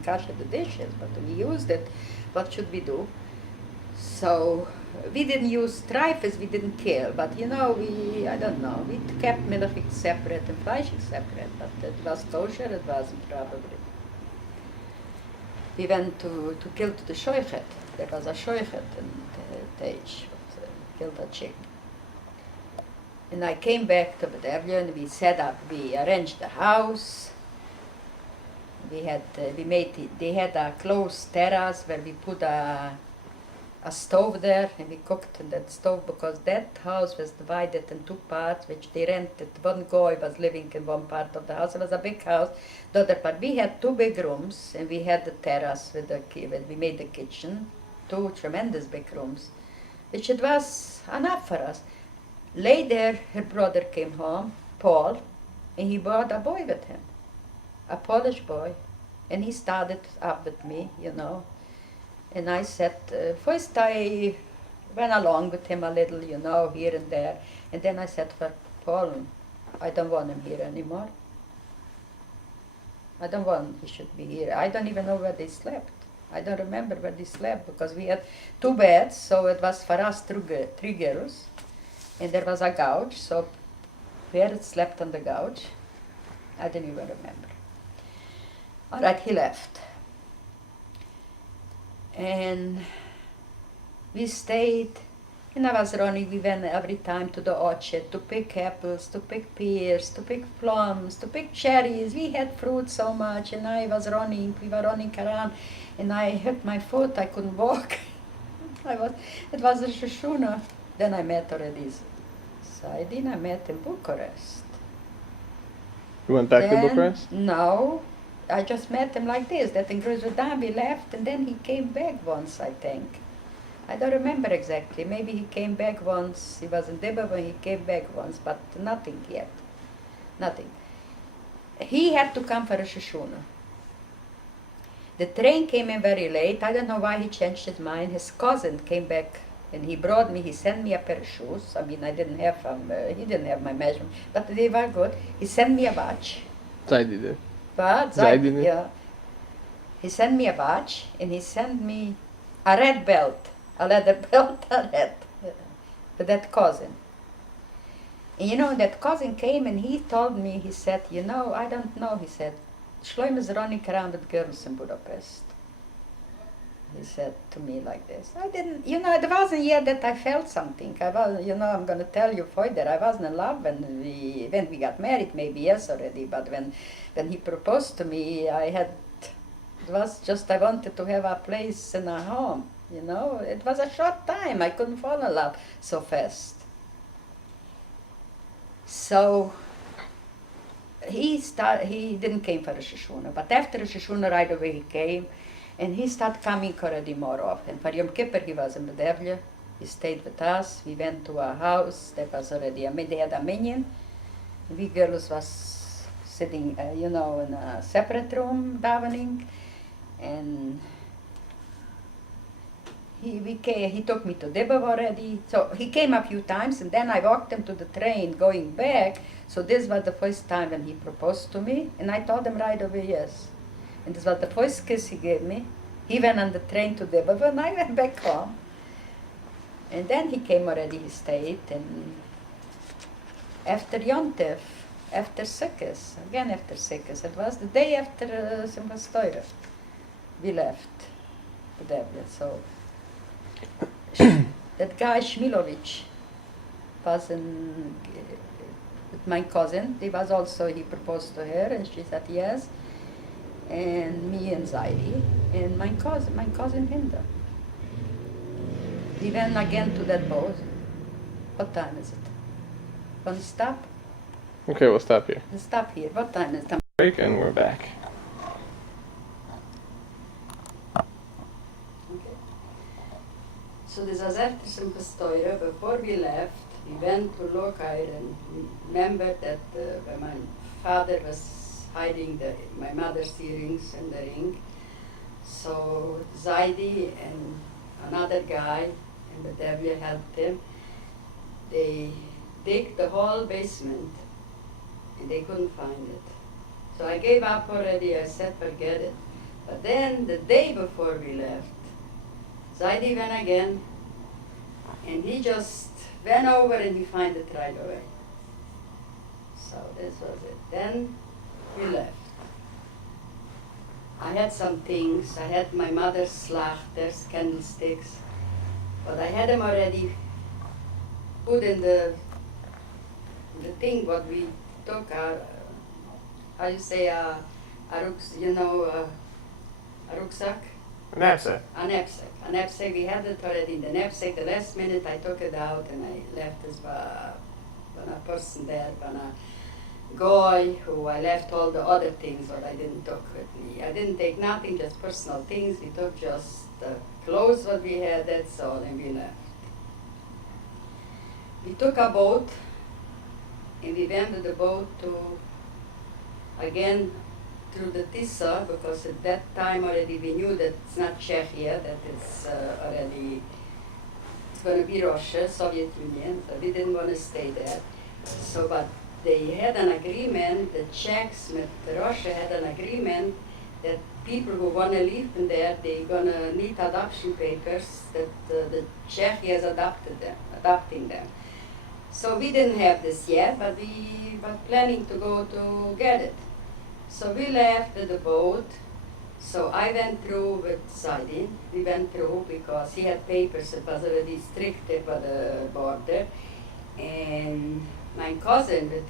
didn't wash the dishes, but we used it. What should we do? So we didn't use trifles, we didn't kill, but I don't know, we kept milchig separate and fleischig separate, but it was kosher, it wasn't probably. We went to kill to the shoichet. There was a shoichet in the Teich, killed a chicken. And I came back to Bedevlia and we set up, we arranged the house. They had a closed terrace where we put a stove there and we cooked in that stove because that house was divided in two parts which they rented. One guy was living in one part of the house. It was a big house. The other part, we had two big rooms and we had the terrace we made the kitchen, two tremendous big rooms, which it was enough for us. Later, her brother came home, Paul, and he brought a boy with him, a Polish boy, and he started up with me, And I said, first I went along with him a little, here and there. And then I said for Paul, I don't want him here anymore. I don't want he should be here. I don't even know where they slept. I don't remember where they slept because we had two beds, so it was for us three girls. And there was a couch, so where it slept on the couch, I didn't even remember. All right, he left. And we stayed, and I was running, we went every time to the orchard to pick apples, to pick pears, to pick plums, to pick cherries. We had fruit so much, and I was running, we were running around, and I hurt my foot, I couldn't walk. It was a Shoshuna. Then I met already Saidin, I met in Bucharest. You went back to Bucharest? No. I just met him like this, that in Grozodam we left and then he came back once, I think. I don't remember exactly. Maybe he came back once, he was in Debova, he came back once, but nothing yet. Nothing. He had to come for a Shoshuna. The train came in very late. I don't know why he changed his mind. His cousin came back and he brought me, he sent me a pair of shoes. I mean, I didn't have he didn't have my measurement, but they were good. He sent me a watch. Zaidi did. But yeah, he sent me a watch and he sent me a red belt, a leather belt, a red, for that cousin. And that cousin came and he told me, he said, I don't know, he said, Shloim is running around with girls in Budapest. He said to me like this. I didn't, it wasn't yet that I felt something. I was, I'm going to tell you further, I wasn't in love when we got married, maybe yes already, but when he proposed to me, it was just I wanted to have a place and a home, It was a short time, I couldn't fall in love so fast. So he didn't came for a Shoshuna, but after a Shoshuna right away he came. And he started coming already more often. For Yom Kippur he was in Bedevlia. He stayed with us. We went to a house that was already, they had a minyan. We girls was sitting, in a separate room, davening. And he took me to Debov already. So he came a few times and then I walked him to the train going back. So this was the first time when he proposed to me. And I told him right away yes. And this was the first kiss he gave me. He went on the train to Debov and I went back home. And then he came already, he stayed. And after Yontif, after Sukkot, again after Sukkot, it was the day after Simchas Torah, we left Bedevlia. So that guy Shmilovich was with my cousin. He proposed to her and she said yes. And me and Zaidi, and my cousin Hinda. We went again to that boat. What time is it? Want to stop? Okay, we'll stop here. We'll stop here. What time is it? Break and we're back. Okay. So this was after Simchas Torah. Before we left, we went to look and remember that when my father was hiding my mother's earrings in the ring. So Zaidi and another guy in the devil helped him. They dig the whole basement and they couldn't find it. So I gave up already. I said, forget it. But then the day before we left, Zaidi went again, and he just went over and he found it right away. So this was it. Then we left. I had some things. I had my mother's slachters, candlesticks, but I had them already put in the thing what we took, how you say, a rucksack? A knapsack. A knapsack. A knapsack, we had it already in the knapsack. The last minute I took it out and I left this one a person there, one a guy who I left all the other things what I didn't took with me. I didn't take nothing, just personal things. We took just the clothes what we had, that's all, and we left. We took a boat and we went with the boat to, again, through the Tisa, because at that time already we knew that it's not Czechia, that it's already, it's going to be Russia, Soviet Union, so we didn't want to stay there. So, but they had an agreement, the Czechs with Russia had an agreement that people who want to live in there, they're going to need adoption papers, that the Czechia is adopting them. So we didn't have this yet, but we were planning to go to get it. So we left with the boat. So I went through with Zaidin. We went through because he had papers. It was already strict by the border. And my cousin with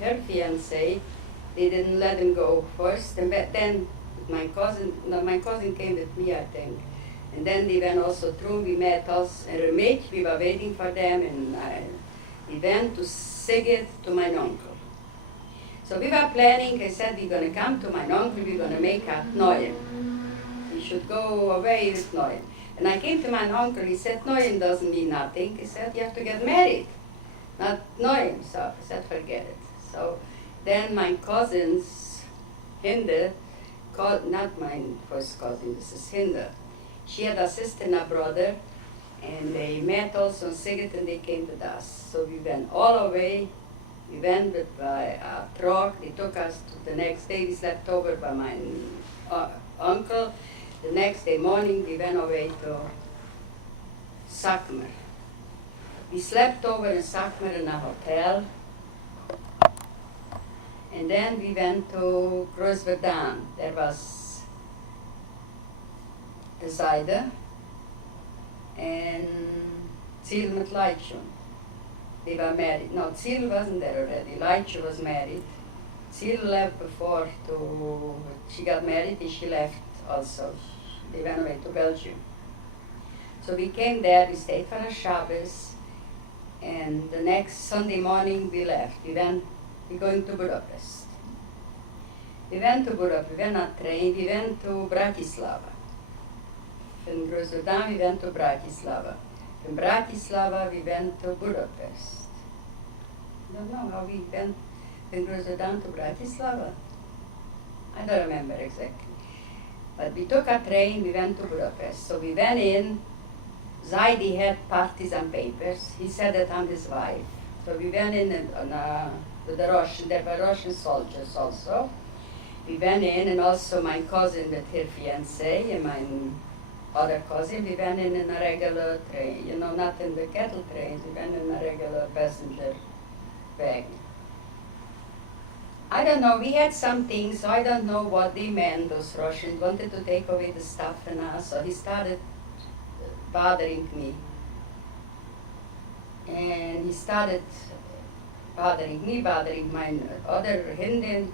her fiancé, they didn't let him go first. And then my cousin came with me, I think. And then they went also through. We met us in Remich. We were waiting for them, and we went to Sigit to my uncle. So we were planning, I said, we're going to come to my uncle, we're going to make a Neuen. We should go away with Neuen. And I came to my uncle, he said, Neuen doesn't mean nothing. He said, you have to get married, not Neuen. So I said, forget it. So then my cousins, Hinde, not my first cousin, this is Hinde. She had a sister and a brother, and they met also in Sigit and they came with us. So we went all the way. We went by a truck. They took us to the next day. We slept over by my uncle. The next day morning, we went away to Sakmer. We slept over in Sakmer in a hotel. And then we went to Groesverdan. There was the Zaide and Ziel met Leitje. They were married. No, Ziel wasn't there already. Leitje was married. Ziel left before she got married and she left also. They went away to Belgium. So we came there, we stayed for a Shabbos, and the next Sunday morning we left. We're going to Budapest. We went to Budapest, we went on train, we went to Bratislava. From Groesverdan we went to Bratislava. From Bratislava we went to Budapest. I don't know how we went from Groesverdan to Bratislava. I don't remember exactly. But we took a train, we went to Budapest. So we went in, Zaidi had partisan papers. He said that I'm his wife. So we went in with the Russian, there were Russian soldiers also. We went in, and also my cousin with her fiancé and my other cousin, we went in a regular train, not in the cattle trains, we went in a regular passenger wagon. I don't know, we had some things, so I don't know what they meant, those Russians wanted to take away the stuff and us, so he started bothering me. And he started bothering me, bothering my other Hindin.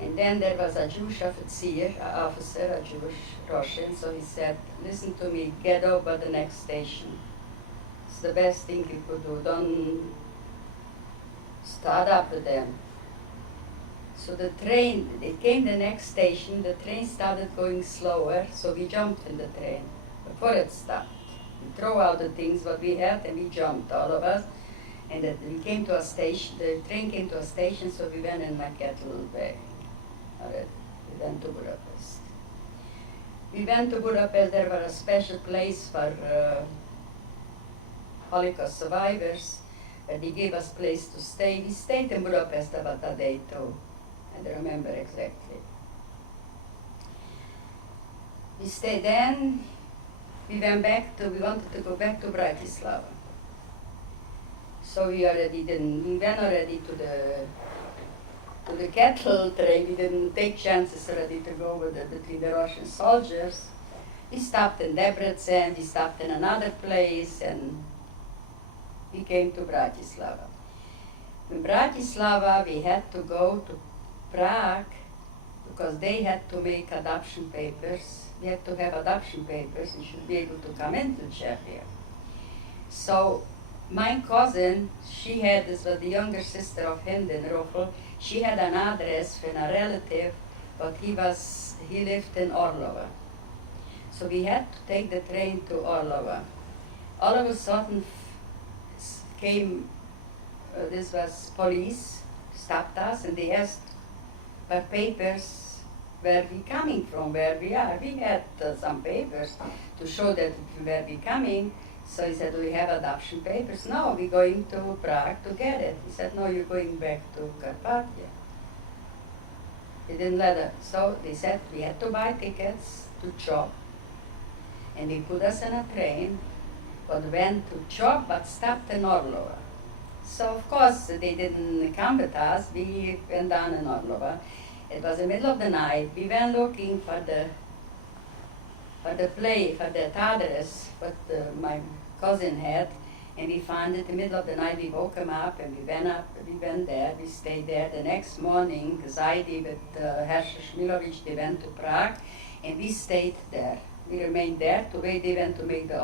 And then there was a Jewish officer, a Jewish Russian, so he said, listen to me, get off at the next station. It's the best thing you could do, don't start up with them. So the train, it came the next station, the train started going slower, so we jumped in the train before it stopped. We threw out the things what we had and we jumped, all of us. And we came to a station, the train came to a station, so we went in my cattle wagon. We went to Budapest. We went to Budapest, there was a special place for Holocaust survivors, where they gave us place to stay. We stayed in Budapest about a day too. I don't remember exactly. We stayed then, we wanted to go back to Bratislava. So we went already to the cattle train. We didn't take chances already to go between the Russian soldiers. We stopped in Debrecen, we stopped in another place, and we came to Bratislava. In Bratislava, we had to go to Prague because they had to make adoption papers. We had to have adoption papers. We should be able to come into Czechia. So my cousin, this was the younger sister of Hinden Roffel, she had an address for a relative, but he lived in Orlova. So we had to take the train to Orlova. All of a sudden came, this was police, stopped us, and they asked for papers where we coming from, where we are. We had some papers to show that where we coming. So he said, do we have adoption papers? No, we're going to Prague to get it. He said, no, you're going back to Carpathia. They didn't let us. So they said we had to buy tickets to Chop. And they put us in a train, but went to Chop, but stopped in Orlova. So of course they didn't come with us. We went down in Orlova. It was the middle of the night. We went looking for that address what my cousin had, and we found it in the middle of the night. We woke him up and we went there, we stayed there. The next morning, Zaidi with Herrscher Shmilovic, they went to Prague, and we stayed there. We remained there to wait. They went to make the